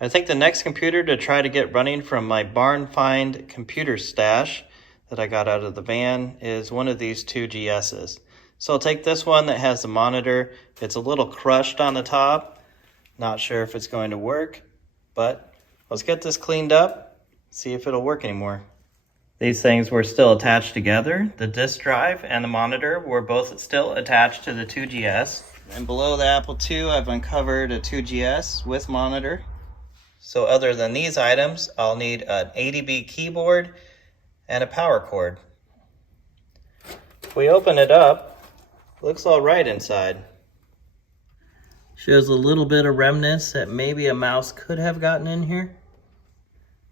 I think the next computer to try to get running from my barn find computer stash that I got out of the van is one of these two GS's. So I'll take this one that has the monitor. It's a little crushed on the top. Not sure if it's going to work, but let's get this cleaned up, see if it'll work anymore. These things were still attached together. The disk drive and the monitor were both still attached to the 2GS. And below the Apple II, I've uncovered a 2GS with monitor. So other than these items, I'll need an 80B keyboard and a power cord. If we open it up, looks all right inside. Shows a little bit of remnants that maybe a mouse could have gotten in here,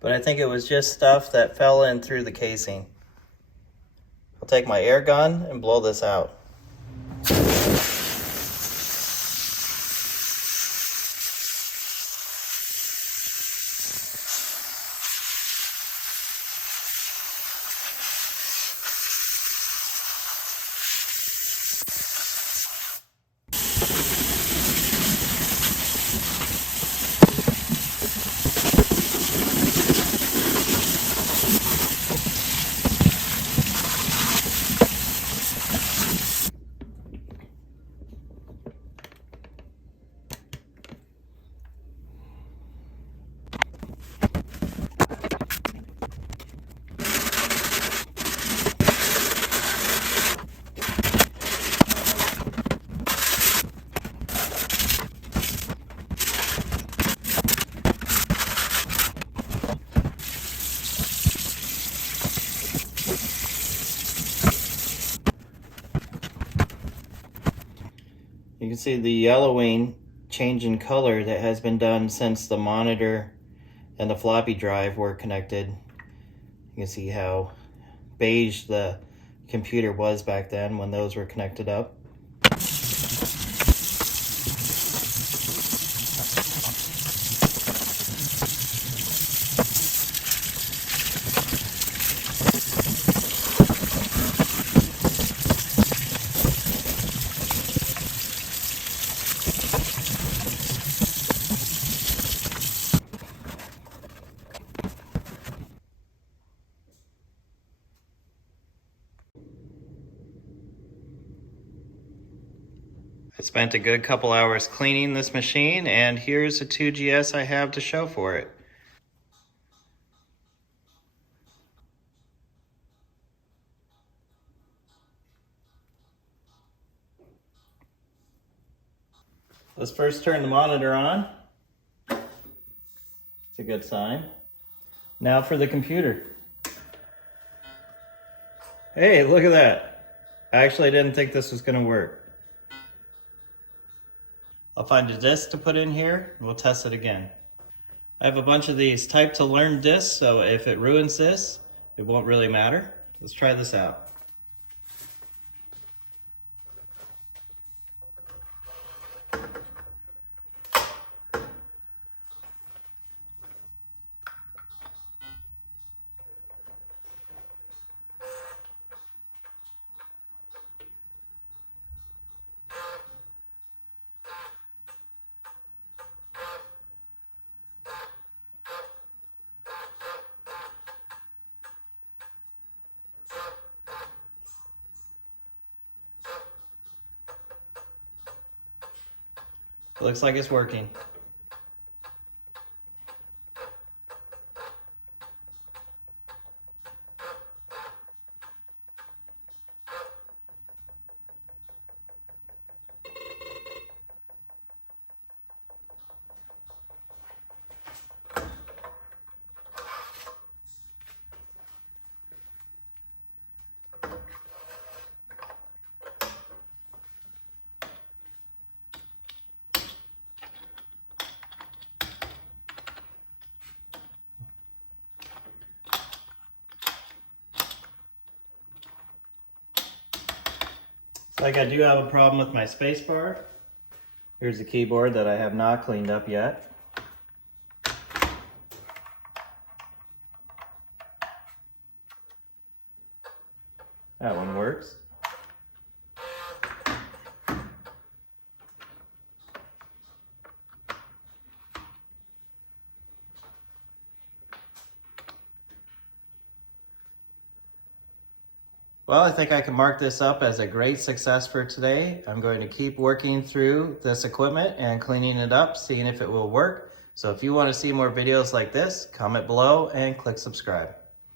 but I think it was just stuff that fell in through the casing. I'll take my air gun and blow this out. You can see the yellowing change in color that has been done since the monitor and the floppy drive were connected. You can see how beige the computer was back then when those were connected up. I spent a good couple hours cleaning this machine, and here's the 2GS I have to show for it. Let's first turn the monitor on. It's a good sign. Now for the computer. Hey, look at that. I actually didn't think this was going to work. I'll find a disk to put in here, and we'll test it again. I have a bunch of these type to learn disks, so if it ruins this, it won't really matter. Let's try this out. Looks like it's working. Like I do have a problem with my spacebar. Here's the keyboard that I have not cleaned up yet. That one works. Well, I think I can mark this up as a great success for today. I'm going to keep working through this equipment and cleaning it up, seeing if it will work. So if you want to see more videos like this, comment below and click subscribe.